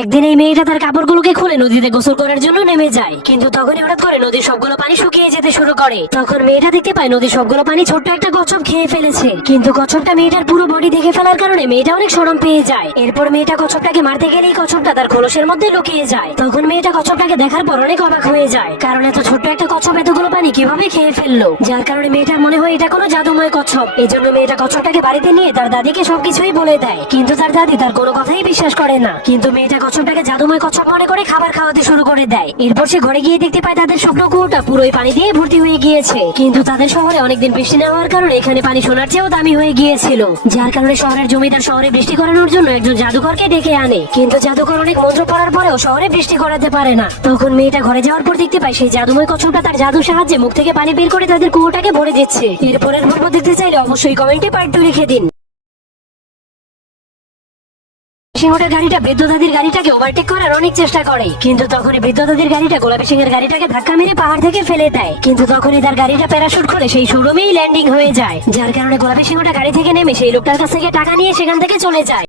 একদিন এই মেয়েটা তার কাপড়গুলোকে খুলে নদীতে গোসল করার জন্য নেমে যায়, কিন্তু তখনই হঠাৎ করে নদীর সবগুলো পানি শুকিয়ে যেতে শুরু করে। তখন মেয়েটা দেখতে পায় নদীর সবগুলো পানি ছোট্ট একটা কচ্ছপ খেয়ে ফেলেছে, কিন্তু কচ্ছপটা মেয়েটার পুরো বডি দেখে ফেলার কারণে মেয়েটা অনেক শরম পেয়ে যায়। এরপর মেয়েটা কচ্ছপটাকে মারতে গেলেই কচ্ছপটা তার খোলসের মধ্যে লুকিয়ে যায়। তখন মেয়েটা কচ্ছপটাকে দেখার পর অনেক অবাক হয়ে যায়, কারণ এত ছোট্ট একটা কচ্ছপ এতগুলো পানি কিভাবে খেয়ে ফেললো, যার কারণে মেয়েটার মনে হয় এটা কোনো জাদুময় কচ্ছপ। এই জন্য মেয়েটা কচ্ছপটাকে বাড়িতে নিয়ে তার দাদিকে সবকিছুই বলে দেয়, কিন্তু তার দাদি তার কোনো কথাই বিশ্বাস করে না। কিন্তু মেয়েটা কচ্ছপটাকে জাদুময় কচ্ছপ মনে করে খাবার খাওয়াতে শুরু করে দেয়। এরপর সে ঘরে গিয়ে দেখতে পায় তাদের শুকনো কুয়োটা পুরোই পানি দিয়ে ভর্তি হয়ে গিয়েছে, কিন্তু তাদের শহরে অনেকদিন বৃষ্টি না হওয়ার কারণে এখানে পানি সোনার চেয়েও দামি হয়ে গিয়েছিল, যার কারণে শহরের জমিদার শহরে বৃষ্টি করানোর জন্য একজন জাদুকরকে ডেকে আনে, কিন্তু জাদুকর অনেক মন্ত্র পড়ার পরেও শহরে বৃষ্টি করাতে পারে না। তখন মেয়েটা ঘরে যাওয়ার পর দেখতে পায় সেই জাদুময় কচ্ছপটা তার জাদুর সাহায্যে মুখ থেকে পানি বের করে তাদের কুয়োটাকে ভরে দিচ্ছে। এরপরের পর্ব দেখতে চাইলে অবশ্যই কমেন্টে পার্ট 2 লিখে দিন। সিংহটার গাড়িটা বৃদ্ধ দাদির গাড়িটাকে ওভারটেক করার অনেক চেষ্টা করে, কিন্তু তখনই বৃদ্ধ দাদির গাড়িটা গোলাপী সিংহের গাড়িটাকে ধাক্কা মেরে পাহাড় থেকে ফেলে দেয়, কিন্তু তখনই তার গাড়িটা প্যারাশুট করে সেই শোরুমেই ল্যান্ডিং হয়ে যায়, যার কারণে গোলাপী সিংহটা গাড়ি থেকে নেমে সেই লোকটার কাছ থেকে টাকা নিয়ে সেখান থেকে চলে যায়।